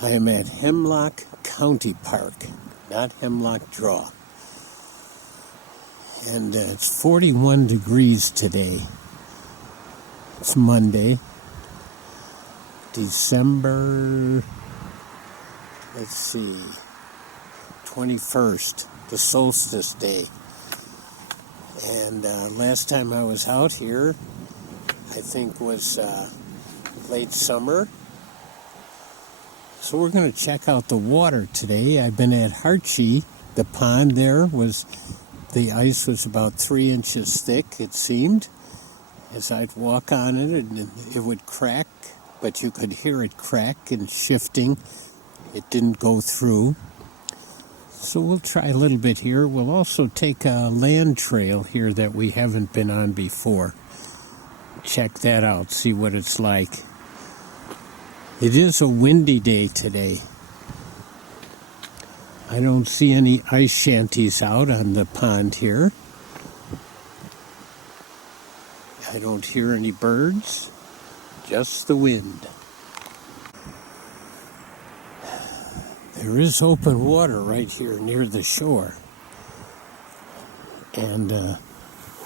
I am at Hemlock County Park, not Hemlock Draw. And it's 41 degrees today. It's Monday, December, 21st, the solstice day. And last time I was out here, I think was late summer. So we're going to check out the water today. I've been at Hartje. The pond there the ice was about 3 inches thick, it seemed. As I'd walk on it, and it would crack, but you could hear it crack and shifting. It didn't go through. So we'll try a little bit here. We'll also take a land trail here that we haven't been on before. Check that out, see what it's like. It is a windy day today. I don't see any ice shanties out on the pond here. I don't hear any birds, just the wind. There is open water right here near the shore. And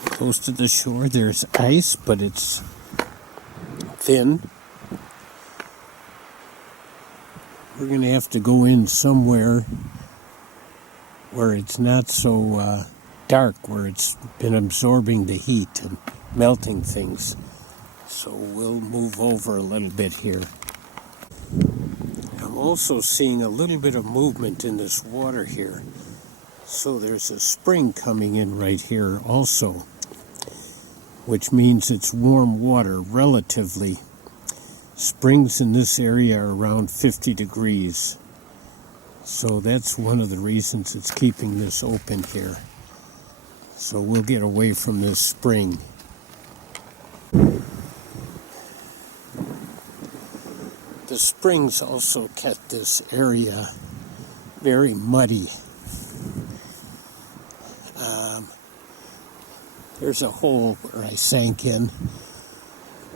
close to the shore there's ice, but it's thin. We're going to have to go in somewhere where it's not so dark, where it's been absorbing the heat and melting things. So we'll move over a little bit here. I'm also seeing a little bit of movement in this water here. So there's a spring coming in right here also, which means it's warm water relatively. Springs in this area are around 50 degrees. So that's one of the reasons it's keeping this open here. So we'll get away from this spring. The springs also kept this area very muddy. There's a hole where I sank in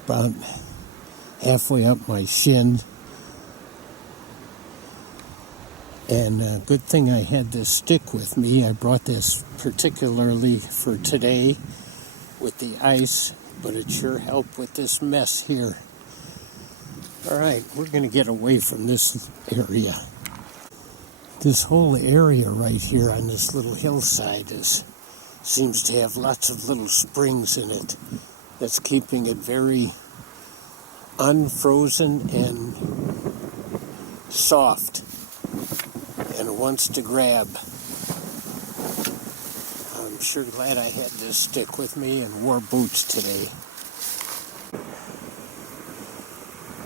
about halfway up my shin. And good thing I had this stick with me. I brought this particularly for today with the ice, but it sure helped with this mess here. All right, we're going to get away from this area. This whole area right here on this little hillside seems to have lots of little springs in it. That's keeping it very unfrozen and soft, and wants to grab. I'm sure glad I had this stick with me and wore boots today.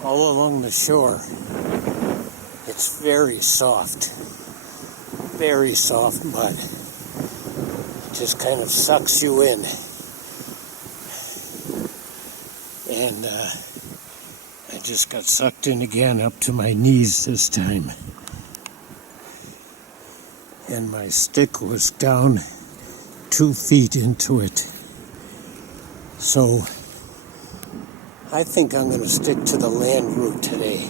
All along the shore, it's very soft mud. It just kind of sucks you in. And I just got sucked in again up to my knees this time. And my stick was down 2 feet into it. So I think I'm going to stick to the land route today.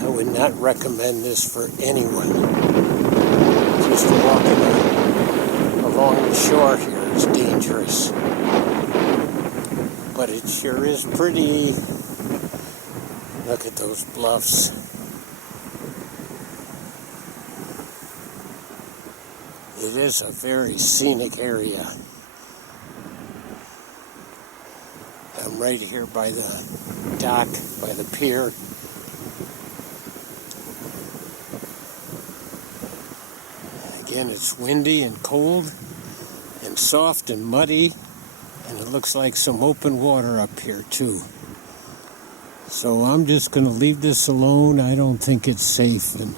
I would not recommend this for anyone. Just walking along the shore here is dangerous. But it sure is pretty. Look at those bluffs. It is a very scenic area. I'm right here by the dock, by the pier. Again, it's windy and cold and soft and muddy, and it looks like some open water up here too. So I'm just going to leave this alone. I don't think it's safe, and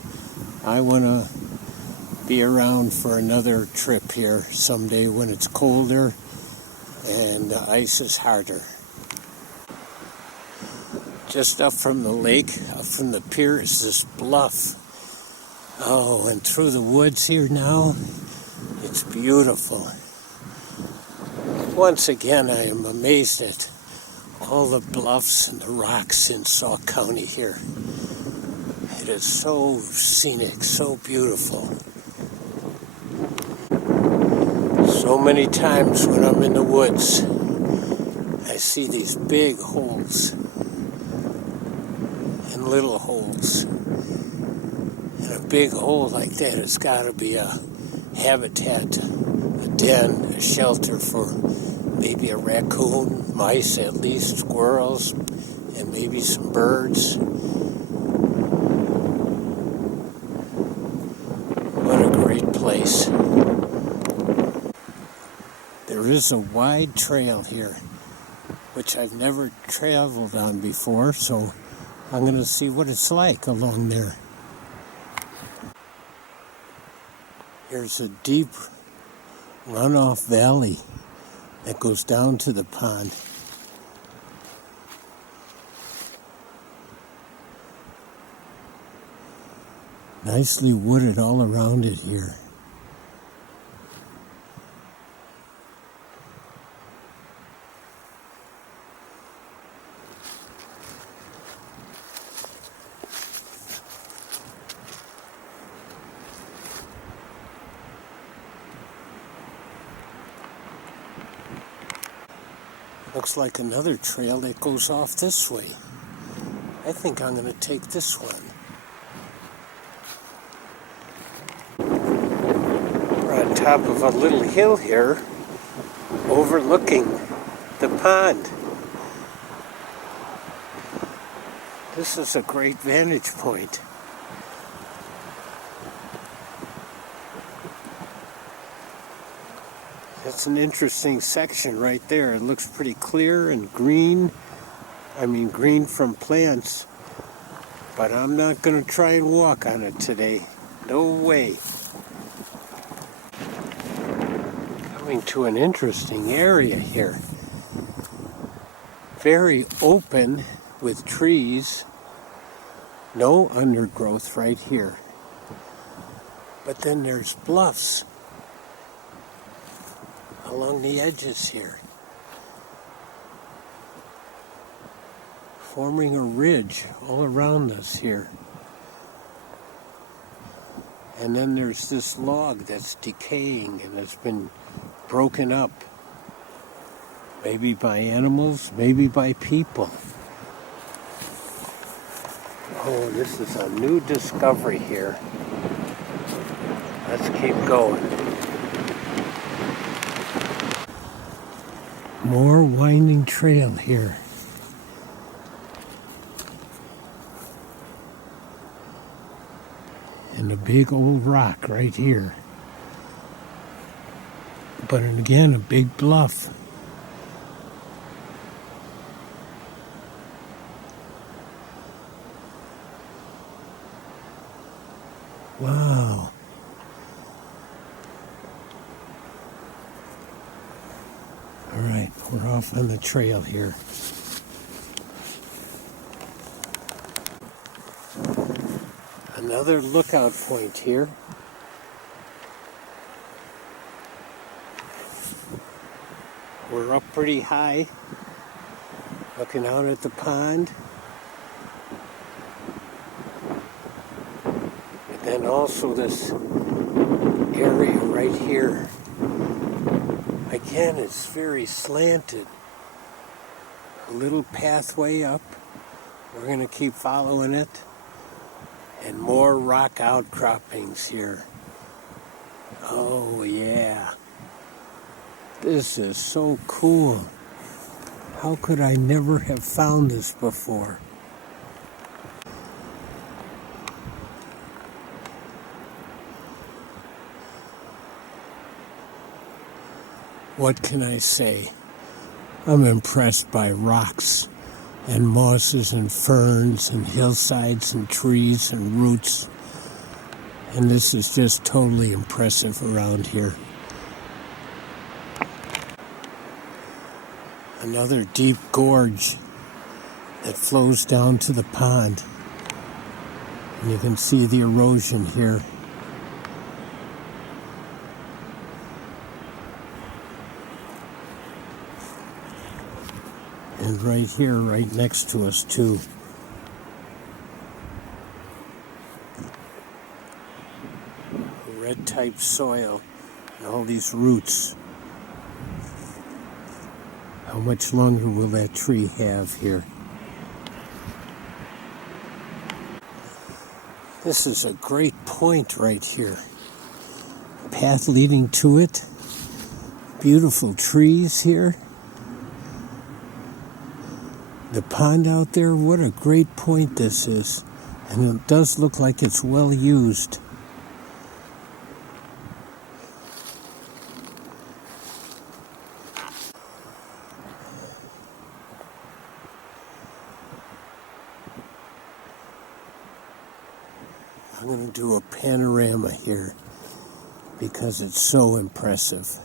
I want to be around for another trip here someday when it's colder and the ice is harder. Just up from the lake, up from the pier, is this bluff. Oh, and through the woods here now, it's beautiful. Once again, I am amazed at all the bluffs and the rocks in Sauk County here. It is so scenic, so beautiful. So many times when I'm in the woods, I see these big holes and little holes. And a big hole like that has got to be a habitat, a den, a shelter for maybe a raccoon, mice at least, squirrels, and maybe some birds. What a great place. There is a wide trail here, which I've never traveled on before, so I'm going to see what it's like along there. Here's a deep runoff valley that goes down to the pond. Nicely wooded all around it here. Looks like another trail that goes off this way. I think I'm going to take this one. We're on top of a little hill here, overlooking the pond. This is a great vantage point. That's an interesting section right there. It looks pretty clear and green. I mean, green from plants. But I'm not going to try and walk on it today. No way. Coming to an interesting area here. Very open with trees. No undergrowth right here. But then there's bluffs along the edges here, forming a ridge all around us here. And then there's this log that's decaying and has been broken up, maybe by animals, maybe by people. Oh, this is a new discovery here. Let's keep going. More winding trail here. And a big old rock right here. But again, a big bluff. Wow. All right, we're off on the trail here. Another lookout point here. We're up pretty high, looking out at the pond. And then also this area right here. Again, it's very slanted. A little pathway up. We're going to keep following it. And more rock outcroppings here. Oh, yeah. This is so cool. How could I never have found this before? What can I say? I'm impressed by rocks and mosses and ferns and hillsides and trees and roots. And this is just totally impressive around here. Another deep gorge that flows down to the pond. And you can see the erosion here. And right here, right next to us too. red type soil and all these roots. How much longer will that tree have here? This is a great point right here. Path leading to it. Beautiful trees here. The pond out there, what a great point this is. And it does look like it's well used. I'm going to do a panorama here because it's so impressive.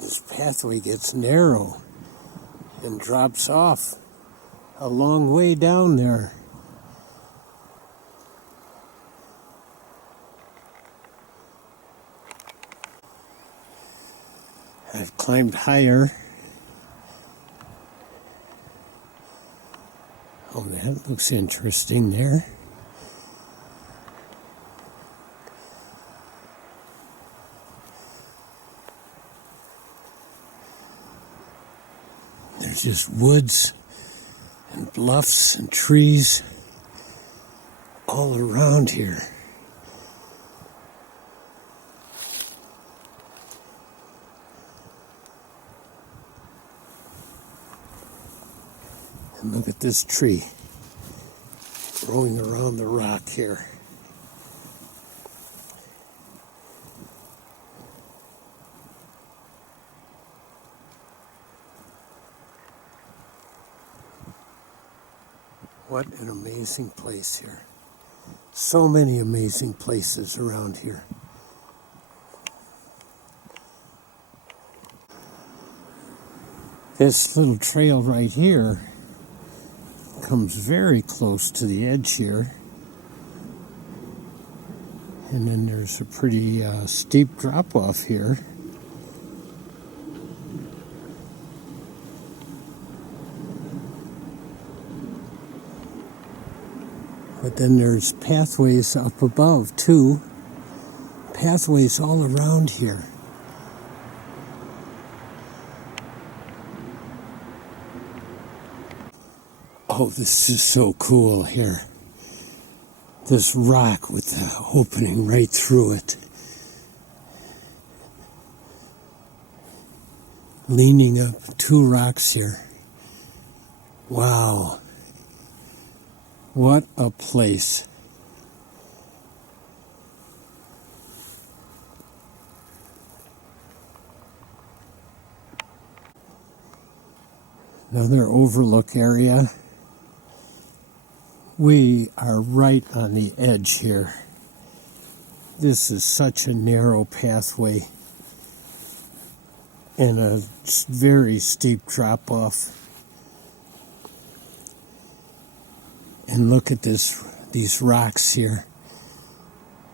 This pathway gets narrow and drops off a long way down there. I've climbed higher. Oh, that looks interesting there. There's just woods and bluffs and trees all around here. And look at this tree growing around the rock here. What an amazing place here. So many amazing places around here. This little trail right here comes very close to the edge here. And then there's a pretty steep drop off here. But then there's pathways up above too. Pathways all around here. Oh, this is so cool here. This rock with the opening right through it. Leaning up two rocks here. Wow. What a place. Another overlook area. We are right on the edge here. This is such a narrow pathway and a very steep drop off. And look at these rocks here.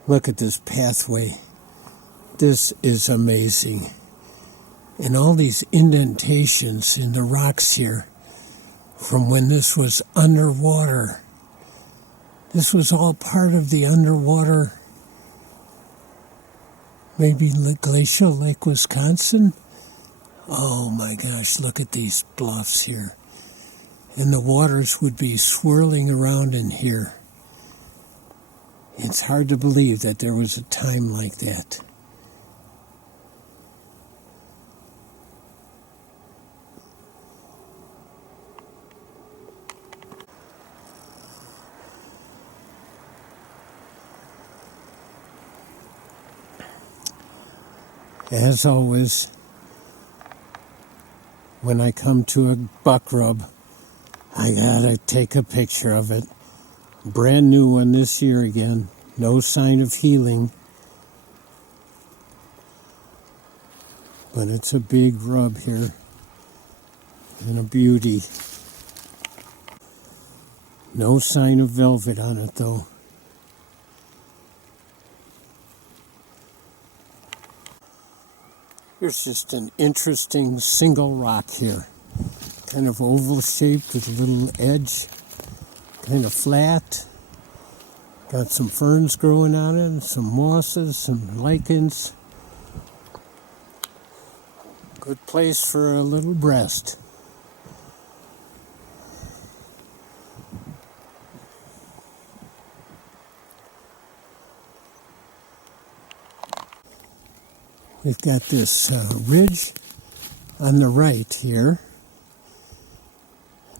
Look at this pathway. This is amazing. And all these indentations in the rocks here from when this was underwater. This was all part of the underwater, maybe glacial Lake Wisconsin. Oh my gosh, look at these bluffs here. And the waters would be swirling around in here. It's hard to believe that there was a time like that. As always, when I come to a buck rub, I gotta take a picture of it. Brand new one this year again. No sign of healing. But it's a big rub here. And a beauty. No sign of velvet on it though. Here's just an interesting single rock here. Kind of oval shaped with a little edge. Kind of flat. Got some ferns growing on it, some mosses, some lichens. Good place for a little rest. We've got this ridge on the right here.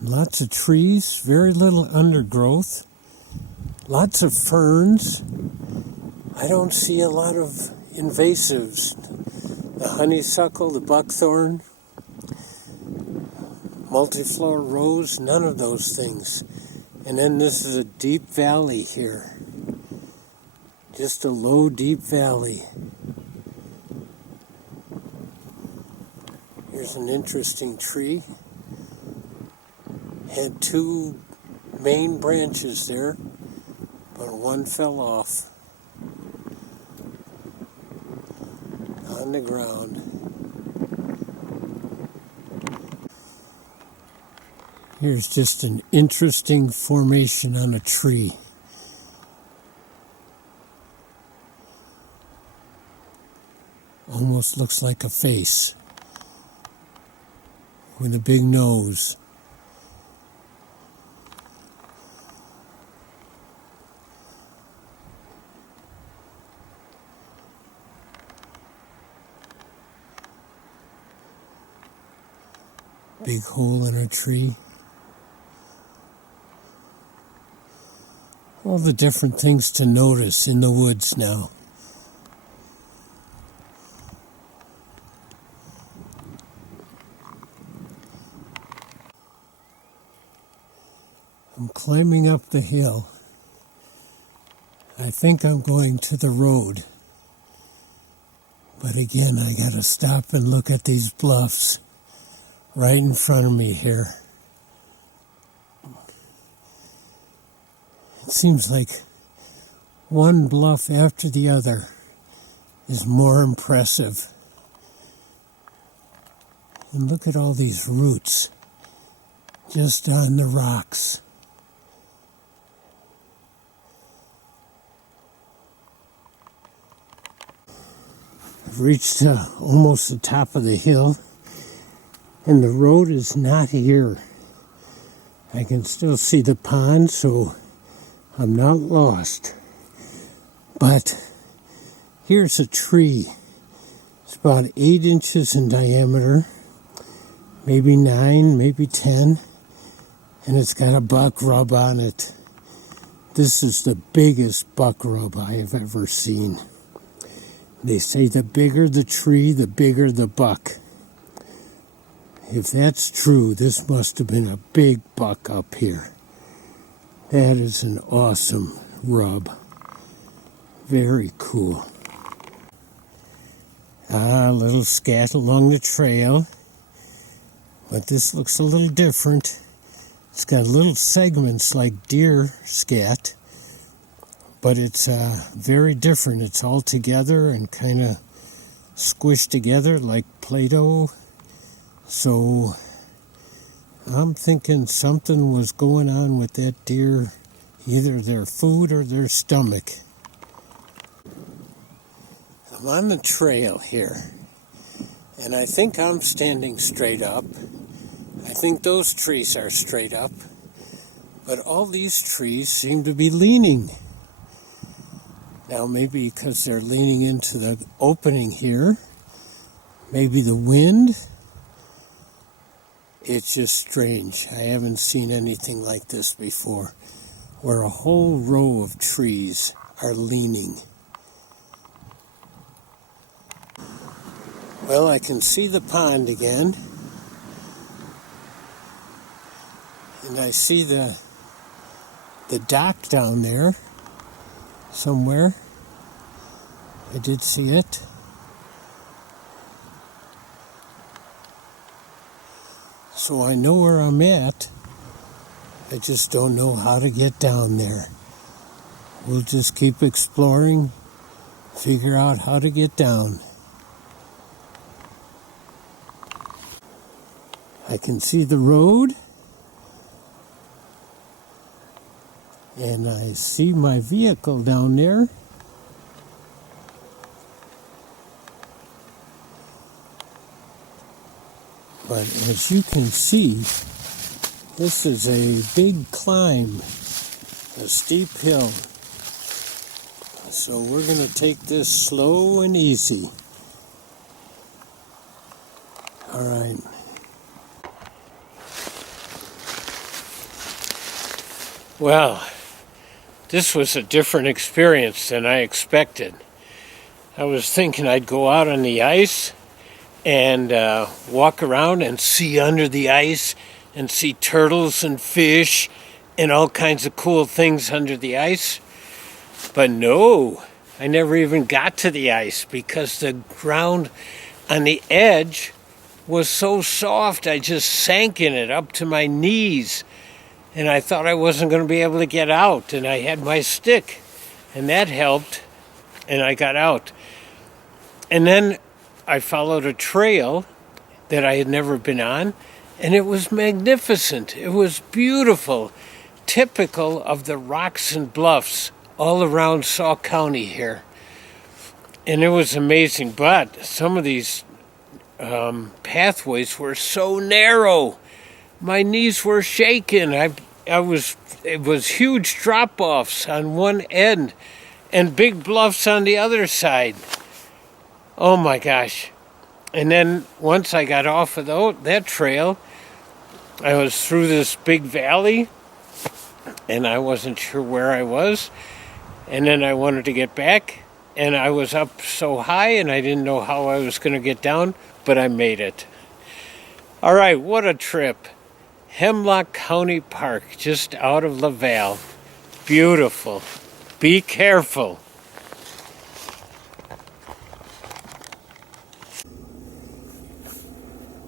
Lots of trees, very little undergrowth. Lots of ferns. I don't see a lot of invasives. The honeysuckle, the buckthorn, multiflora rose, none of those things. And then this is a deep valley here. Just a low, deep valley. Here's an interesting tree. Had two main branches there, but one fell off on the ground. Here's just an interesting formation on a tree. Almost looks like a face with a big nose. Big hole in a tree. All the different things to notice in the woods now. I'm climbing up the hill. I think I'm going to the road. But again, I gotta stop and look at these bluffs right in front of me here. It seems like one bluff after the other is more impressive. And look at all these roots just on the rocks. I've reached almost the top of the hill, and the road is not here. I can still see the pond, so I'm not lost. But here's a tree. It's about 8 inches in diameter, maybe 9, maybe 10, and it's got a buck rub on it. This is the biggest buck rub I have ever seen. They say the bigger the tree, the bigger the buck. If that's true, this must have been a big buck up here. That is an awesome rub. Very cool. A little scat along the trail. But this looks a little different. It's got little segments like deer scat. But it's very different. It's all together and kind of squished together like Play-Doh. So I'm thinking something was going on with that deer, either their food or their stomach. I'm on the trail here, and I think I'm standing straight up. I think those trees are straight up, but all these trees seem to be leaning. Now, maybe because they're leaning into the opening here, maybe the wind. It's just strange. I haven't seen anything like this before, where a whole row of trees are leaning. Well, I can see the pond again. I see the dock down there somewhere. I did see it. So I know where I'm at. I just don't know how to get down there. We'll just keep exploring, figure out how to get down. I can see the road, and I see my vehicle down there. But as you can see, this is a big climb, a steep hill. So we're going to take this slow and easy. All right. Well, this was a different experience than I expected. I was thinking I'd go out on the ice and walk around and see under the ice and see turtles and fish and all kinds of cool things under the ice. But no, I never even got to the ice because the ground on the edge was so soft. I just sank in it up to my knees. And I thought I wasn't going to be able to get out. And I had my stick. And that helped. And I got out. And then I followed a trail that I had never been on. And it was magnificent. It was beautiful. Typical of the rocks and bluffs all around Sauk County here. And it was amazing. But some of these pathways were so narrow. My knees were shaking. It was huge drop-offs on one end and big bluffs on the other side. Oh my gosh. And then once I got off of that trail, I was through this big valley and I wasn't sure where I was. And then I wanted to get back and I was up so high and I didn't know how I was going to get down, but I made it. All right, what a trip. Hemlock County Park, just out of Laval. Beautiful. Be careful.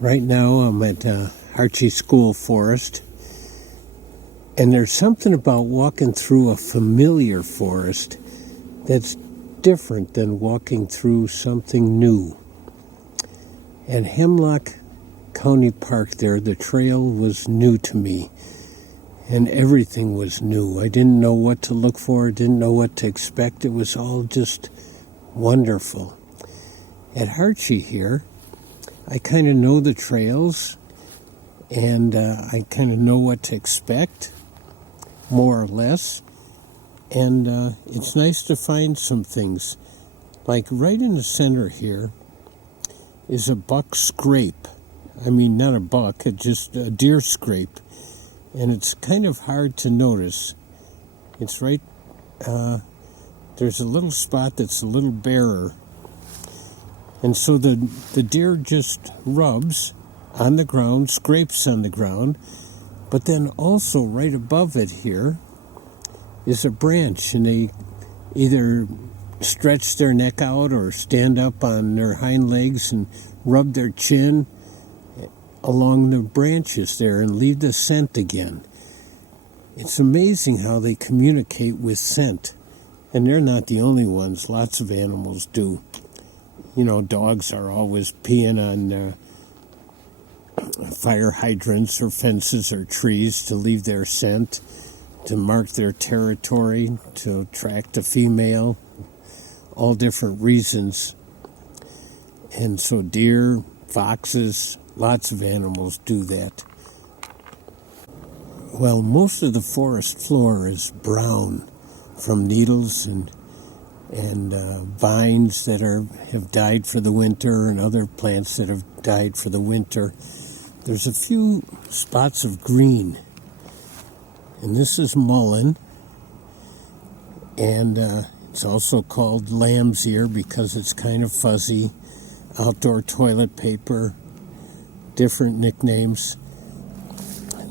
Right now I'm at Hartje School Forest. And there's something about walking through a familiar forest that's different than walking through something new. At Hemlock County Park there, the trail was new to me, and everything was new. I didn't know what to look for, didn't know what to expect. It was all just wonderful. At Hartje here, I kind of know the trails, and I kind of know what to expect, more or less. And it's nice to find some things. Like right in the center here is a buck scrape. I mean, not a buck, just a deer scrape. And it's kind of hard to notice. It's right, there's a little spot that's a little barer. And so the deer just rubs on the ground, scrapes on the ground. But then also right above it here is a branch. And they either stretch their neck out or stand up on their hind legs and rub their chin along the branches there and leave the scent again. It's amazing how they communicate with scent. And they're not the only ones. Lots of animals do. You know, dogs are always peeing on fire hydrants or fences or trees to leave their scent, to mark their territory, to attract a female. All different reasons. And so deer, foxes, lots of animals do that. Well, most of the forest floor is brown from needles and vines that have died for the winter and other plants that have died for the winter. There's a few spots of green. And this is mullein. And it's also called lamb's ear because it's kind of fuzzy. Outdoor toilet paper. Different nicknames.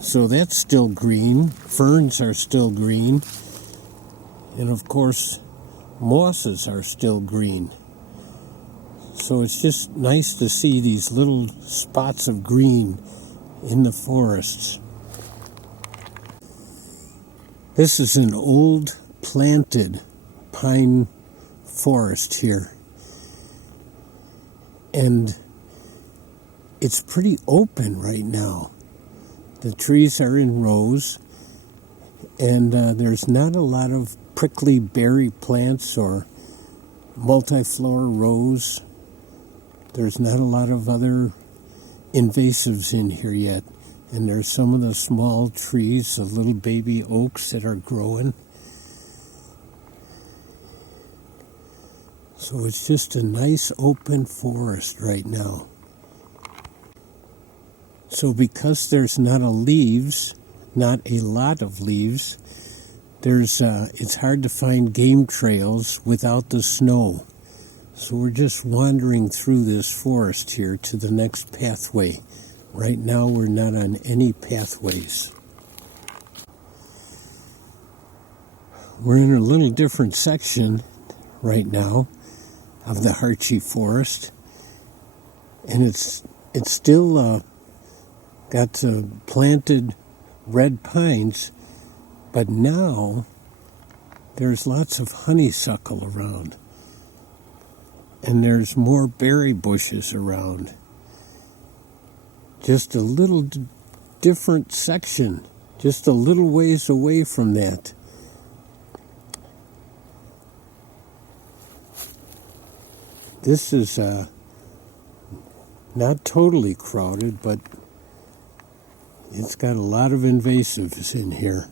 So that's still green. Ferns are still green. And of course, mosses are still green. So it's just nice to see these little spots of green in the forests. This is an old planted pine forest here. And it's pretty open right now. The trees are in rows, and there's not a lot of prickly berry plants or multiflora rose. There's not a lot of other invasives in here yet. And there's some of the small trees, the little baby oaks that are growing. So it's just a nice open forest right now. So because there's not a lot of leaves, it's hard to find game trails without the snow. So we're just wandering through this forest here to the next pathway. Right now we're not on any pathways. We're in a little different section right now of the Hartje forest. And it's still got planted red pines, but now there's lots of honeysuckle around. And there's more berry bushes around. Just a little different section, just a little ways away from that. This is not totally crowded, but it's got a lot of invasives in here.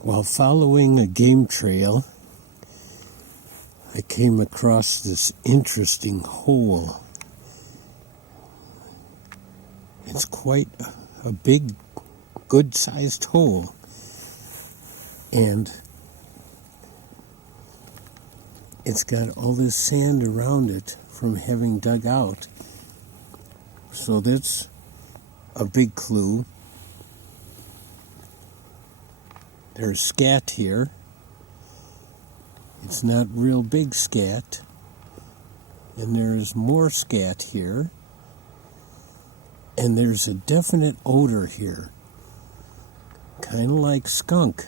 While following a game trail, I came across this interesting hole. It's quite a big, good-sized hole. And it's got all this sand around it from having dug out. So that's a big clue. There's scat here. It's not real big scat. And there's more scat here. And there's a definite odor here. Kind of like skunk.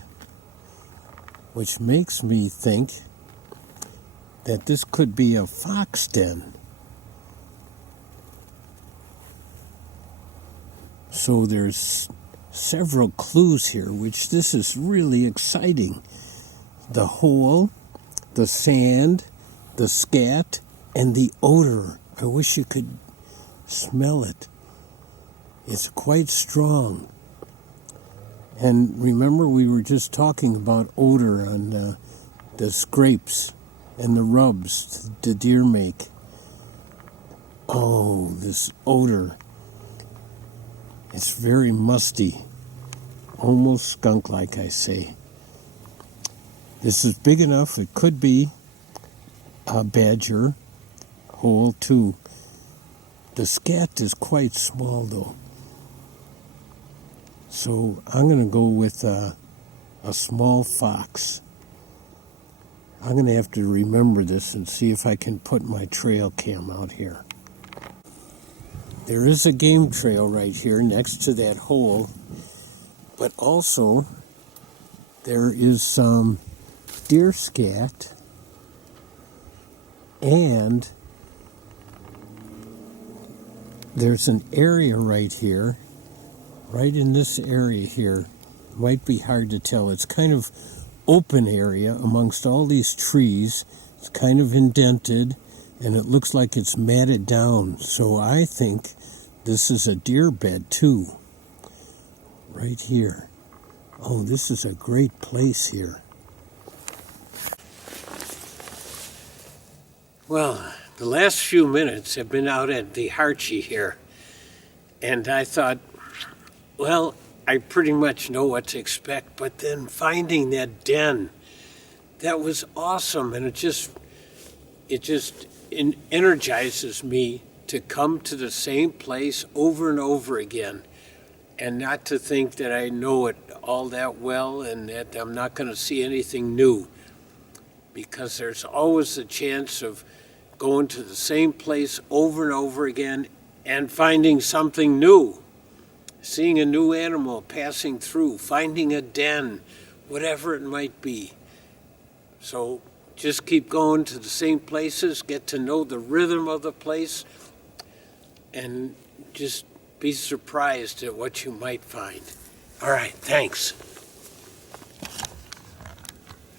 Which makes me think that this could be a fox den. So there's several clues here, which this is really exciting. The hole, the sand, the scat, and the odor. I wish you could smell it. It's quite strong. And remember, we were just talking about odor on the scrapes and the rubs the deer make. Oh, this odor. It's very musty. Almost skunk-like, I say. This is big enough. It could be a badger hole, too. The scat is quite small, though. So I'm going to go with a small fox. I'm going to have to remember this and see if I can put my trail cam out here. There is a game trail right here next to that hole, but also there is some deer scat, and there's an area right here, right in this area here. Might be hard to tell. It's kind of open area amongst all these trees. It's kind of indented, and it looks like it's matted down. So I think this is a deer bed too. Right here. Oh, this is a great place here. Well, the last few minutes have been out at the Hartje here. And I thought, well, I pretty much know what to expect. But then finding that den, that was awesome. And it just energizes me to come to the same place over and over again, and not to think that I know it all that well and that I'm not going to see anything new, because there's always a chance of going to the same place over and over again and finding something new, seeing a new animal passing through, finding a den, whatever it might be. So just keep going to the same places, get to know the rhythm of the place, and just be surprised at what you might find. All right, thanks.